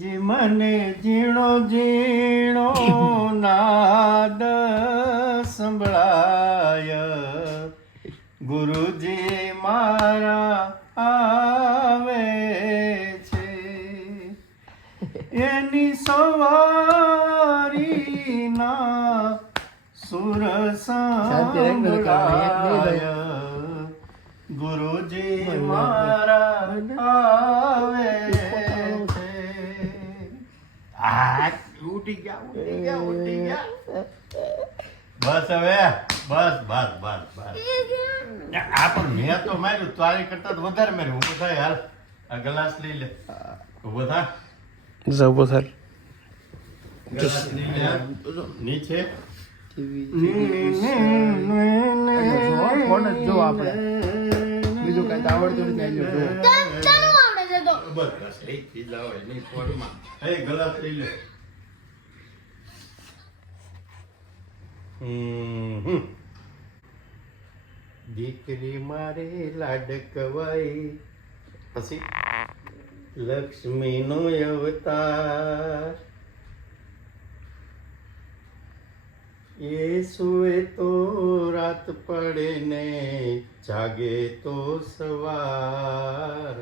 જી મને ઝીણો ઝીણો નાદ સંભળાય, ગુરુજી મારા આવે છે, એની સવારીના સુર સંભળાય, ગુરુજી મારા આવે છે. ઉઠી ગયા. બસ હવે બસ. આ પણ મેં તો માર્યું, તારી કરતા તો વધારે માર્યું. ઊભો થાય, હાલ આ ગ્લાસ લઈ લે. ઊભો થા, ઊભો થાય. ગ્લાસ લઈ લે નીચે. જો આપણે બીજું કઈ આવડતું નથી. બસ લઈ લાવો એની ફોનમાં. ગ્લાસ લઈ લે. દીકરી મારે લાડકવાઈ, પછી લક્ષ્મીનો અવતાર, એ સુએ તો રાત પડે ને જાગે તો સવાર,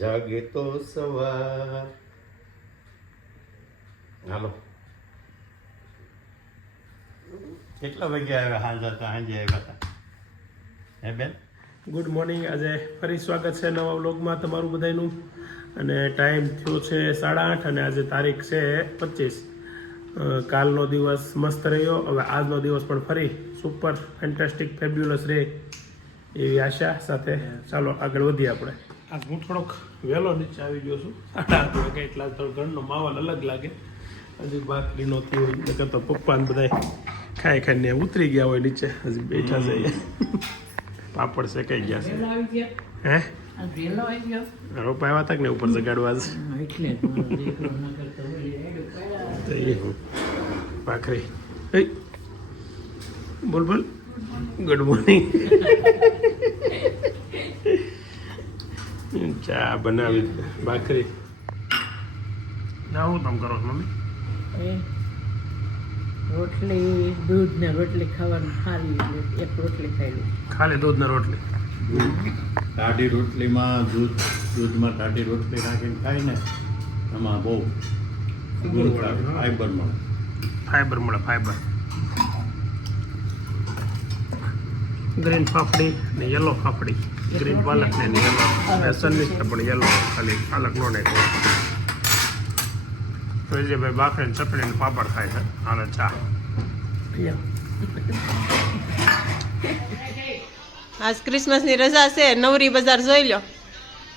જાગે તો સવાર. હાલો, કેટલા વાગે આવ્યા? સાંજે આવ્યા હતા હે બેન? Good morning. આજે ફરી સ્વાગત છે નવા વ્લોગમાં તમારું બધાનું. અને ટાઈમ થયો છે 8:30 અને આજે તારીખ છે 25. કાલનો દિવસ મસ્ત રહ્યો. હવે આજનો દિવસ પણ ફરી સુપર ફેન્ટાસ્ટિક ફેબ્યુલસ રહે એવી આશા સાથે ચાલો આગળ વધીએ આપણે. આજ હું થોડોક વહેલો નીચે આવી ગયો છું. 8:30 વાગે એટલા તો ઘરનો માહોલ અલગ લાગે. હજી ભાખરી નહોતી હોય નકર તો પપ્પાને બધા ખાઈને ઉતરી ગયા હોય નીચે, હજી બેઠા છે. પાપડ શેકાઈ ગયા છે. હે રોપા આવ્યા હતા કે ને ઉપર જગાડવા ભાખરી. બોલ ગુડ મોર્નિંગ. ચા બનાવી, ભાખરી. ના હું તમે કરો છો મમ્મી? રોટલી દૂધ ને રોટલી ખાવાનું સારી, એક રોટલી ખાઈ ખાલી દૂધ ને રોટલી. ટાઢી રોટલીમાં દૂધમાં ટાઢી રોટલી નાખીને ખાય ને એમાં બહુ ફાઈબર મળે. ફાઈબર. ગ્રીન પાપડી ને યલો પાપડી. ગ્રીન પાલક ને યલો બેસનની પણ યલો, ખાલી પાલક નો નાખ્યો. ભાઈ ભાખરી ને ચટણી ને પાપડ ખાય છે. હાલે ચા. આજ ક્રિસમસ ની રજા છે, નવરી બજાર જોઈ લો.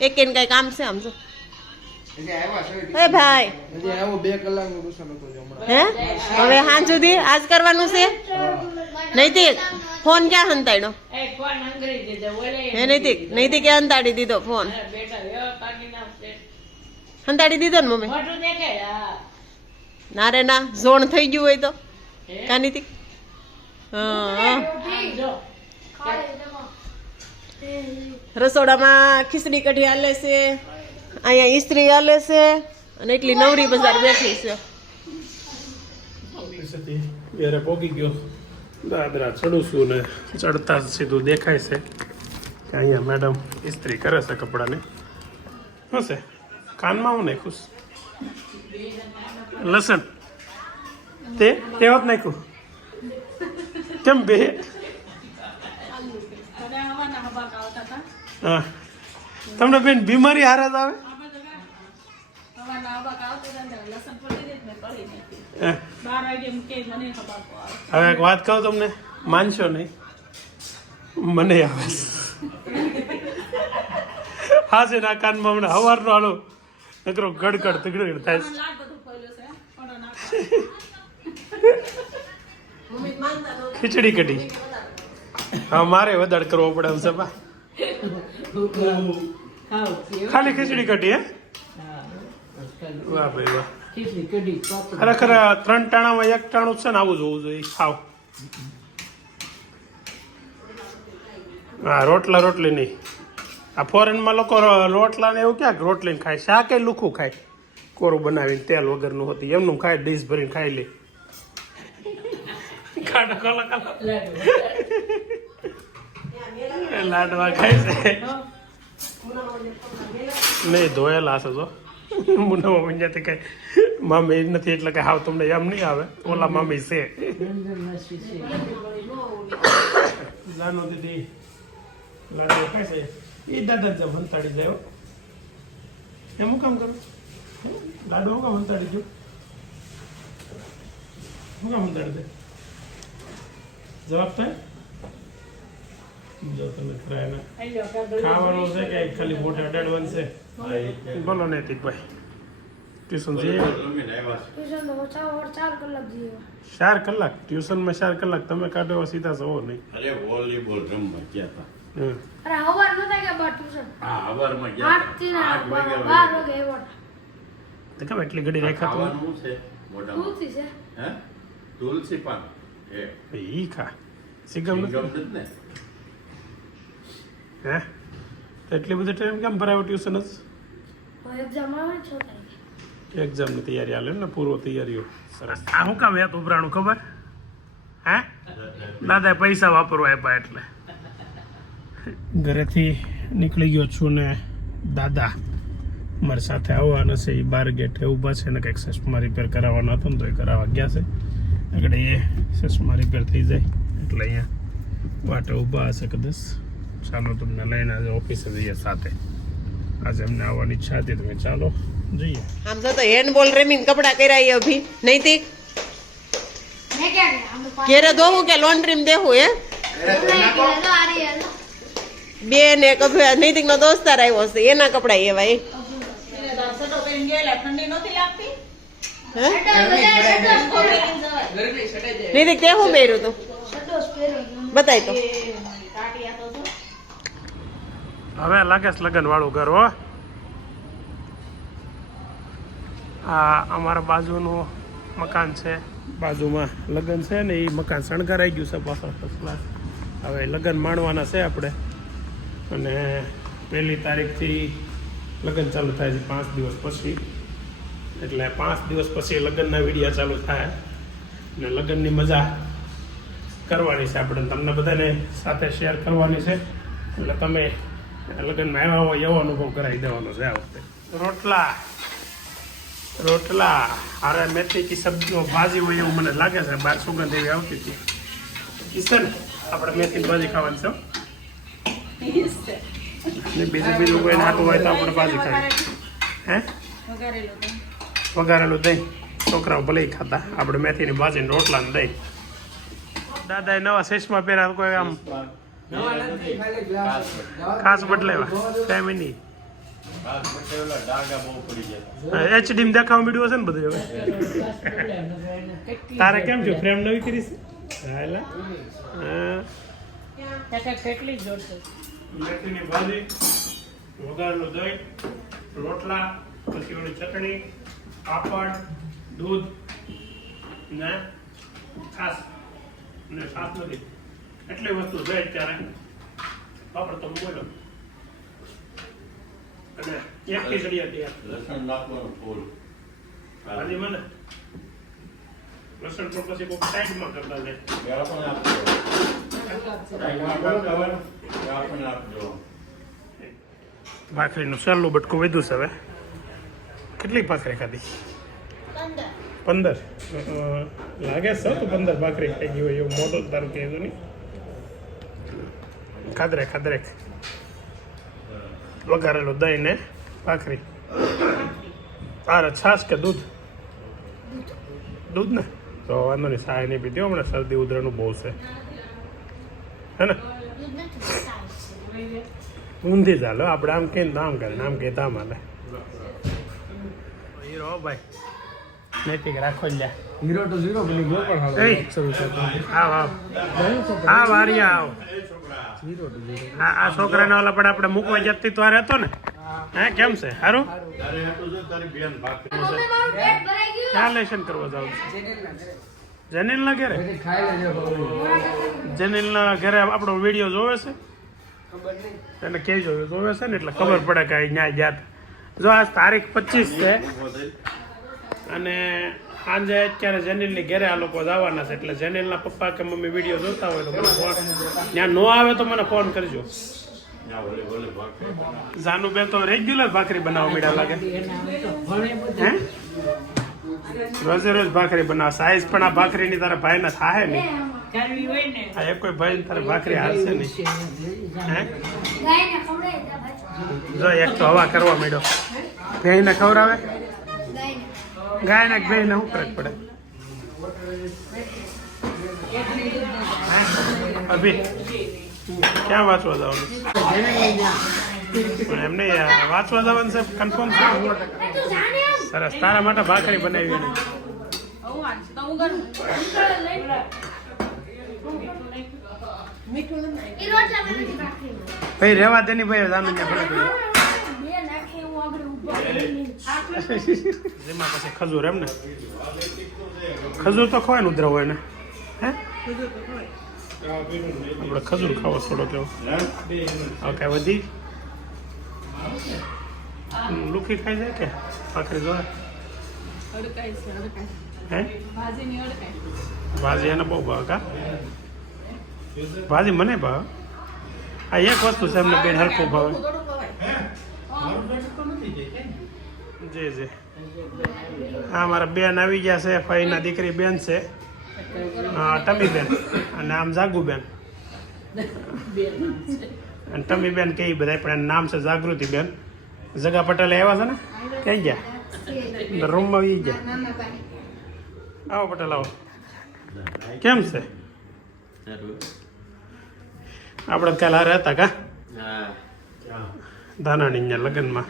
એક કઈ કામ છે આમ જો. હે ભાઈ, હે હવે હાંજ સુધી આજ કરવાનું છે. નૈતિક ફોન ક્યાં હંતાડ્યો? હે નૈતિક કે હંતાડી દીધો ફોન? હંતાડી દીધો ને મમ્મી? ના રે ના, ઝોણ થઈ ગયું હોય તો કા નૈતિક? રસોડામાં ખીચડી કઢી હાલે છે, અહીંયા ઇસ્ત્રી હાલે છે અને એટલી નવરી બજાર બેઠી છે. ત્યારે પોગી ગયો દાદરા ચડું છું ને ચડતા સીધું દેખાય છે કે અહીંયા મેડમ ઇસ્ત્રી કરે છે કપડાને. હશે કાનમાં હું નાખું લસણ તે હોત નાખ્યું કેમ બે? હા તમને બેન બીમારી હારાત આવે? હવે એક વાત કહું તમને, માનશો નહીં, મને આવે હા છે ના કાનમાં હમણાં સવારનો હાલો નકરો ગડગડ તગડગડ થાય. ખીચડી કઢી હા મારે વધારે કરવો પડે એમ છે બા. ખાલી ખીચડી કઢી હે? વાહ ભાઈ વાહ. ખરેખર 3 ટાણામાં 1 ટાણું છે ને આવું જોવું જોઈએ. ખાવ હા રોટલી નહીં. આ ફોરેનમાં લોકો રોટલા ને એવું ક્યાંક રોટલીને ખાય, શાક એ લુખું ખાય, કોરું બનાવીને તેલ વગરનું હતું એમનું ખાય, ડીશ ભરીને ખાઈ લે. કાઢો કોલા કાઢો. લાડવા ખાય છે નહીં, ધોયેલા હશે જો. મુનામાં મંજાતી કઈ મામી નથી એટલે કે હાવ તમને એમ નહીં આવે, ઓલા મામી છે. લાનો દીદી લાડવા ખાય છે એ દાદા જ વંતાડી જાય. એમ હું કામ કરું? લાડુ હું કામ વંતાડી ગયો? હું કામ વંતાડી દે? જવાબ થાય? જો તમે ખરા ખાવાનું છે કે ખાલી મોટા અડાડવાનું છે? બોલો નૈતિકભાઈ. ટ્યુશન જઈએ 4 કલાક ટ્યુશનમાં 4 કલાક તમે કાઢો સીધા જવો નહીં. અરે વોલીબોલ રમવા ગયા હતા. અરે હવાર નતા ગયા બાર ટ્યુશન. હા હવારમાં ગયા 8 થી 12 વાગે આવ્યો. તો કેમ એટલી ઘડી રેખા તો ખાવાનું છે મોઢામાં? તુલસી છે. હે તુલસી પાન એ ઈ ખા સિગમ ગમત જ ને. હે તો એટલી બધી ટાઈમ કેમ ભરાયો ટ્યુશન જ? એક્ઝામ આવે 6 તારીખે. એક્ઝામની તૈયારી હાલે ને પૂર્વ તૈયારીઓ. સરસ. આ શું કામ યાદ ઉભરાણું ખબર? હે દાદાએ પૈસા વાપરવા આપ્યા એટલે. ઘરેથી નીકળી ગયો છું ને દાદા મારી સાથે આવવાના છે. એ બાર ગેટે ઊભા છે ને કંઈક ચશ્મા રિપેર કરાવવાનો હતો ને તો એ કરાવવા ગયા છે. આગળ એ ચશ્મા રિપેર થઈ જાય એટલે અહીંયા વાટે ઊભા હશે કદાચ. ચાલો તમને લઈને આજે ઓફિસે જઈએ સાથે. આજે અમને આવવાની ઈચ્છા હતી તમે ચાલો જઈએ. આમ તો હેન્ડબોલ રમીને કપડા કર્યા અભી નૈતિક મેં ક્યાં ગયા? અમે ઘેરે ધોવું કે લોન્ડ્રીમાં દેવું હે? બેન એક નૈતિક નો દોસ્તાર આવ્યો છે એના કપડા એવા એ. નૈતિક તે શું પહેર્યું તું? બતાય તો. હવે લાગે છે લગ્ન વાળું ઘર હો. આ અમારા બાજુનું મકાન છે, બાજુમાં લગ્ન છે ને એ મકાન શણગારાઈ ગયું છે પાછળ ફર્સ્ટ ક્લાસ. હવે લગ્ન માણવાના છે આપણે અને 1 તારીખથી લગ્ન ચાલુ થાય છે 5 દિવસ પછી. એટલે 5 દિવસ પછી લગ્નના વિડીયા ચાલુ થાય અને લગ્નની મજા કરવાની છે આપણે, તમને બધાને સાથે શેર કરવાની છે. એટલે તમે લગ્નમાં આવ્યા હોય એવો અનુભવ કરાવી દેવાનો છે આ વખતે. રોટલા હારે મેથી કી સબ્જીઓ ભાજી હોય એવું મને લાગે છે. બહાર સુગંધ એવી આવતી હતી. કિશન આપણે મેથીની ભાજી ખાવાની છે ને બીજું કોઈ નાટું હોય તો આપણે ભાજી ખાવી. હે વઘારેલું દહીં છોકરાઓ ભલે ખાતા, આપણે મેથીની ભાજીને રોટલા ને દહીં. દાદાએ નવા ચશ્મા પહેર્યા કોઈ આમ ખાસ બદલાવ્યા કાંઈ નહીં. એચડી દેખાવા મળ્યું હશે ને બધું. હવે તારે કેમ છે? ફ્રેમ નવી કરી છે? મેથીની ભાજી, વઘારેલું દહીં, રોટલા, પછી ઓલી ચટણી, પાપડ, દૂધ ને છાશ ને છાશ નથી એટલી વસ્તુ જાય ત્યારે પાપડ તો બોલો. અને એક ખીચડી હતી લસણ નાખવાનું ફૂલ. ભાજી મને લસણ તો પછી કોઈ સાઈડમાં કરતા જાય. ભાખરીનું સહેલું બટકું વધ્યું છે. હવે કેટલી ભાખરી ખાધી? 15 લાગે છે તો 15 ભાખરી ખાઈ ગઈ હોય એવું મોટો તારું કહેજો નહીં. ખાદરે વઘારેલું દહીં ને ભાખરી. અરે છાશ કે દૂધ ને તો વાંધો નહીં, સાય નહીં પીધી હમણાં શરદી ઉધરસનું બહુ છે હે ને. ઊંધી ચાલો આપણે આમ કહીને તો આમ કરે, આમ કહે તો આમ હાલે. હીરો ભાઈ નૈતિક રાખો લ્યા. હીરો તો ઝીરો બની ગયો પણ હવે શરૂ થતો. આવ વારિયા આવ. આ છોકરાને ઓલા પણ આપણે મૂકવા જતી તો હારે હતો ને. હે કેમ છે? સારું. ક્યાં લેશન કરવા જાવ? જનીલ ના ઘરે. જનીલ ના ઘરે આપણો વિડીયો જોવે છે. એને કહેજો જોવે છે ને એટલે ખબર પડે કે અહીંયા ગયા હતા. જો આજ તારીખ 25 છે અને સાંજે અત્યારે જેનિલની ઘેરે આ લોકો જવાના છે એટલે જેનિલના પપ્પા કે મમ્મી વિડીયો જોતા હોય તો મને ફોન ત્યાં ન આવે તો મને ફોન કરજો. જાનુબેન તો રેગ્યુલર ભાખરી બનાવવા મીડા લાગે હે રોજે રોજ ભાખરી બનાવ સાઈઝ પણ આ ભાખરીની તારા ભાઈને થાહે નહીં આ એક કોઈ ભાઈ તારે ભાખરી હાલશે નહીં હે ગાયને ખવડાવી દે ભાઈ. જો એક તો હવા કરવા માંડ્યો ભેંને ખવડાવે ગાયને. ગાયને ભેંને શું ફરક પડે અભી ક્યાં વાંચવા જવાનું પણ એમને વાંચવા જવાનું છે કન્ફર્મ છે તું જાને આમ. સરસ તારા માટે ભાખરી બનાવી ને ઈ રોટલા મને રાખી. ભાઈ રેવા દેની ભાઈ જાનું ત્યાં ભલે બે નાખે હું આગળ ઊભો રહીને. જેમાં પછી ખજૂર એમ ને ખજૂર તો ખવાય ને ઉધરા હોય ને હે આપણે ખજૂર ખાવો થોડો કેવો ઓકે વધી લુખી ખાઈ જાય કે ભાખરી જોવા હે ભાજી એને બહુ ભાવ કા ભાજી મને ભાવ આ એક વસ્તુ છે એમને બેન હરખું ભાવે જી જી હા મારા બેન આવી ગયા છે ફઈના દીકરી બેન છે ટમીબેન અને આમ જાગુબેન અને ટમીબેન કે બધા પણ એનું નામ છે જાગૃતિબેન. જગા પટેલે આવ્યા છે ને ક્યાં ગયા રૂમમાં આવી ગયા આવો પટેલ આવો કેમ છે આપણે કાલ હારે હતા કા ધાનાણી અહીંયા લગ્નમાં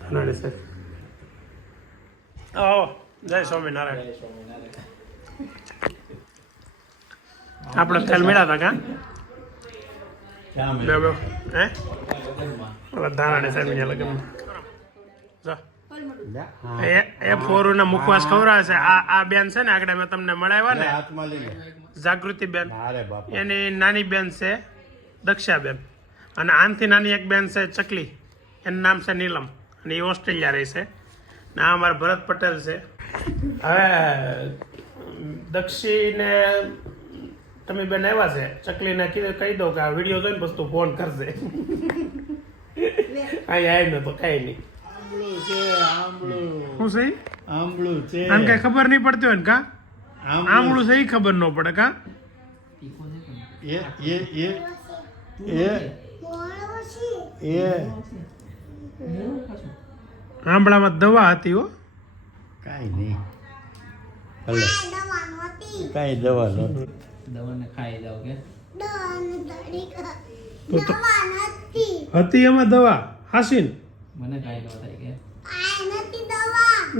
ધાનાણી સાહેબ આવો જય સ્વામિનારાયણ આપણે કાલ મળ્યા હતા કા બે બે હે ધાનાણી સાહેબ અહીંયા લગ્નમાં એ ફોરુના મુખવાસ ખવડાવે છે આ બેન છે ને આગળ મેં તમને મળાવ્યા ને હાથમાં લઈ લે જાગૃતિ બેન અરે બાપા એની નાની બેન છે દક્ષાબેન અને આનથી નાની એક બેન છે ચકલી એનું નામ છે નીલમ અને એ ઓસ્ટ્રેલિયા રહે છે ને આ અમારા ભરત પટેલ છે. હવે દક્ષીને તમે બેન આવ્યા છે ચકલીને કીધું કહી દો કે આ વિડીયો જોઈને બસ તું ફોન કરશે અહીં આવી ને તો કાંઈ નહીં શું છે આંબળું છે આને કઈ ખબર નહીં પડતી હોય ને કા આમળું છે એ ખબર ન પડે કા એ આંબળામાં દવા હતી હો કાંઈ નહીં ભલે કાંઈ દવા નહોતી. દવાને ખાઈ જાવ કે તો હતી એમાં દવા હાસીન મને કાંઈ ન થાય કે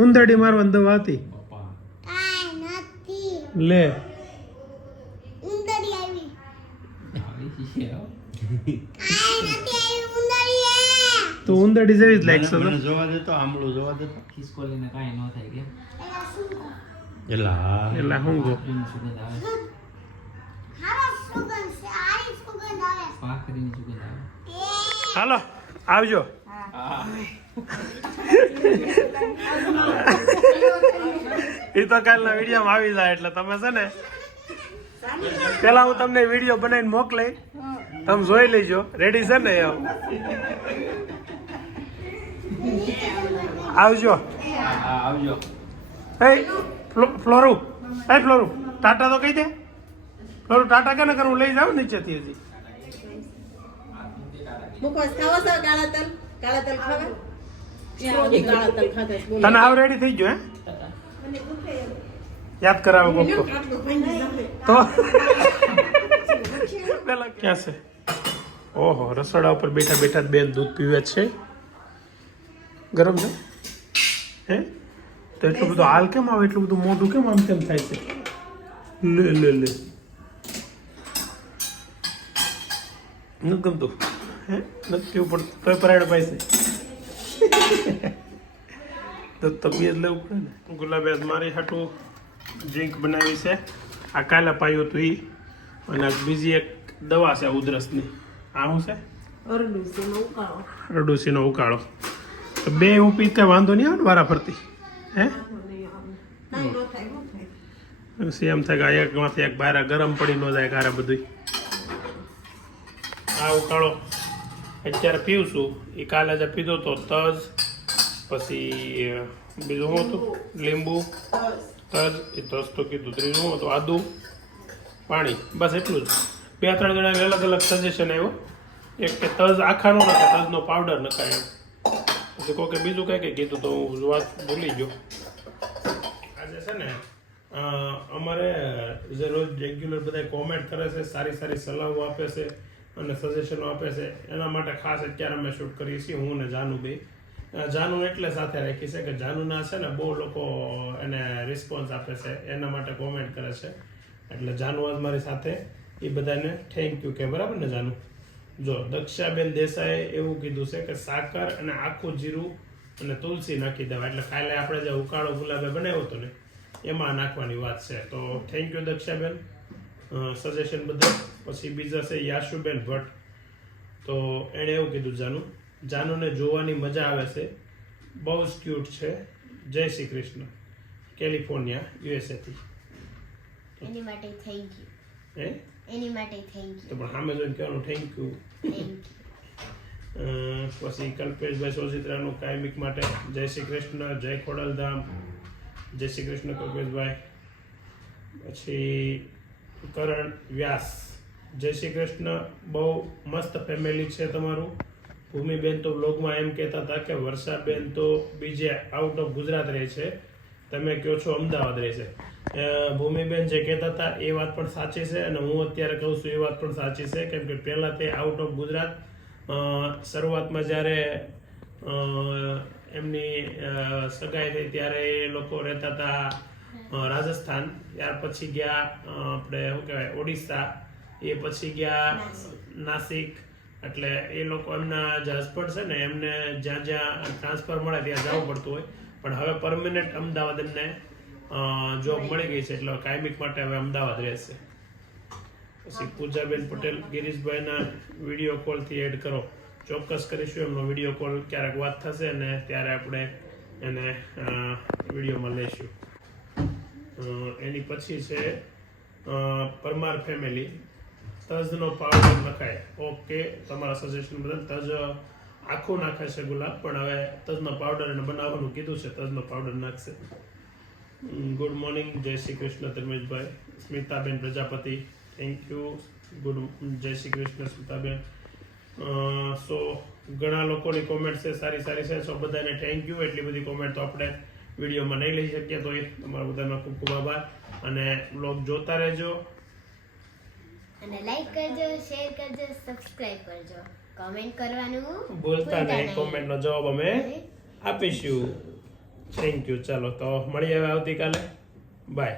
ઉંદરડી મારવાની દવા હતી પપ્પા લે આવી છે હો. તો ઉંદરડી જેવી જ લાગશે મને જોવા દેતો આંબળું જોવા દેતો ખિસકોલીને કાંઈ ન થાય કે એલા એટલે હું જો ભાખરીની સુગંધ આવે ભાખરીની સુગંધ આવે હાલો આવજો એ તો કાલના વિડીયોમાં આવી જાય એટલે તમે છે ને પેલા હું તમને વિડીયો બનાવીને મોકલી તમે જોઈ લેજો રેડી છે ને એમ આવજો આવજો એ ફ્લોરું ટાટા તો કહી દે ફ્લોરું ટાટા કેને કરું લઈ જાવ નીચેથી હજી મુખવાસ ખાવો છો કાળા તલ ખાવા કાળા તલ ખાધા છે. તને આવ રેડી થઈ ગયો હે યાદ કરાવો કોકો તો પેલા ક્યાં છે ઓહો રસોડા ઉપર બેઠા બેઠા બેન દૂધ પીવે છે ગરમ છે હે તો એટલું બધું હાલ કેમ આવે એટલું બધું મોઢું કેમ આમ તેમ થાય છે લે લે લે નથી ગમતું હે નથી પીવું પડતું તોય પરાયણ પાય છે તો તબિયત લેવું પડે ને ગુલાબેન મારી હાટું ડ્રિંક બનાવી છે આ કાલે પાયું હતું એ અને બીજી એક દવા છે ઉધરસની આ શું છે અરડુસીનો ઉકાળો. અરડુસીનો ઉકાળો. તો બે હું પી કઈ વાંધો નહીં આવે ને વારા ફરતી હે કાંઈ ન થાય. પછી એમ થાય કે આ એકમાંથી એક બહાર ગરમ પડી ન જાય કારે બધું. આ ઉકાળો અત્યારે પીવું છું. એ કાલે જે પીધો તો તજ, પછી બીજું શું હતું, લીંબુ, તજ, એ તજ તો કીધું, ત્રીજું શું હતું, આદુ, પાણી, બસ એટલું જ. 2-3 જણાને અલગ અલગ સજેશન આવ્યો. એક કે તજ આખા નો નખાય, તજનો પાવડર નખાય એમ. પછી કોઈ બીજું કંઈ કીધું તો હું વાત ભૂલી ગયો. આજે છે ને અમારે જે રોજ રેગ્યુલર બધા કોમેન્ટ કરે છે, સારી સારી સલાહો આપે છે અને સજેશનો આપે છે, એના માટે ખાસ અત્યારે અમે શૂટ કરીએ છીએ, હું ને જાનુ બે. જાનુ એટલે સાથે રાખી છે કે જાનુના છે ને બહુ લોકો એને રિસ્પોન્સ આપે છે, એના માટે કોમેન્ટ કરે છે. એટલે જાનુ આજ મારી સાથે, એ બધાને થેન્ક યુ કે બરાબર ને જાનુ. જો દક્ષાબેન દેસાઈએ એવું કીધું છે કે સાકર અને આખું જીરું અને તુલસી નાખી દેવા, એટલે કાલે આપણે જે ઉકાળો ગુલાબે બનાવ્યો હતો ને એમાં નાખવાની વાત છે. તો થેન્ક યુ દક્ષાબેન સજેશન બદલ. પછી બીજા છે યાશુબેન ભટ્ટ. તો એણે એવું કીધું જાનુને જોવાની મજા આવે છે, બહુ જ ક્યુટ છે. જય શ્રી કૃષ્ણ, કેલિફોર્નિયા યુએસએથી. એની માટે થેન્ક યુ. હે એની માટે થેન્ક તો પણ સામે જોઈને કહેવાનું થેન્ક યુ. પછી કલ્પેશભાઈ સોજિત્રાનું કાયમિક માટે જય શ્રી કૃષ્ણ, જય ખોડલધામ, જય શ્રી કૃષ્ણ કલ્પેશભાઈ. પછી કરણ વ્યાસ, જય શ્રી કૃષ્ણ, બહુ મસ્ત ફેમિલી છે તમારું. ભૂમિબેન તો બ્લોગમાં એમ કહેતા હતા કે વર્ષાબેન તો બીજે આઉટ ઓફ ગુજરાત રહે છે, તમે કહો છો અમદાવાદ રહે છે. ભૂમિબેન જે કહેતા હતા એ વાત પણ સાચી છે, અને હું અત્યારે કહું છું એ વાત પણ સાચી છે. કેમ કે પહેલાં તે આઉટ ઓફ ગુજરાત શરૂઆતમાં જ્યારે એમની સગાઈ થઈ ત્યારે એ લોકો રહેતા હતા રાજસ્થાન, ત્યાર પછી ગયા આપણે શું કહેવાય ઓડિશા, એ પછી ગયા નાસિક. એટલે એ લોકો એમના જે હસબન્ડ છે ને એમને જ્યાં જ્યાં ટ્રાન્સફર મળે ત્યાં જવું પડતું હોય, પણ હવે પરમેનન્ટ અમદાવાદ એમને જોબ મળી ગઈ છે, એટલે કાયમિક માટે હવે અમદાવાદ રહેશે. પછી પૂજાબેન પટેલ, ગિરીશભાઈના વિડીયો કોલથી એડ કરો. ચોક્કસ કરીશું, એમનો વિડીયો કોલ ક્યારેક વાત થશે અને ત્યારે આપણે એને વિડીયોમાં લઈશું. એની પછી છે પરમાર ફેમિલી, તજનો પાવડર નખાય. ઓકે, તમારા સજેશન બદલ. તજ આખું નાખે છે ગુલાબ, પણ હવે તજનો પાવડર એને બનાવવાનું કીધું છે, તજનો પાવડર નાખશે. ગુડ મોર્નિંગ, જય શ્રી કૃષ્ણ ધર્મેશભાઈ. સ્મિતાબેન પ્રજાપતિ, થેન્ક યુ. ગુડ જય શ્રી કૃષ્ણ સ્મિતાબેન. સો ઘણા લોકોની કોમેન્ટ છે સારી સારી છે, સો બધાને થેન્ક યુ. એટલી બધી કોમેન્ટ તો આપણે વિડીયોમાં નહીં લઈ શકીએ, તો એ તમારા બધાનો ખૂબ ખૂબ આભાર. અને બ્લોગ જોતા રહેજો, અને લાઈક કરજો, શેર કરજો, સબસ્ક્રાઇબ કરજો, કમેન્ટ કરવાનું ભૂલતા નહીં. કોમેન્ટનો જવાબ અમે આપીશું. Thank you. ચાલો તો મળીએ હવે આવતીકાલે. બાય.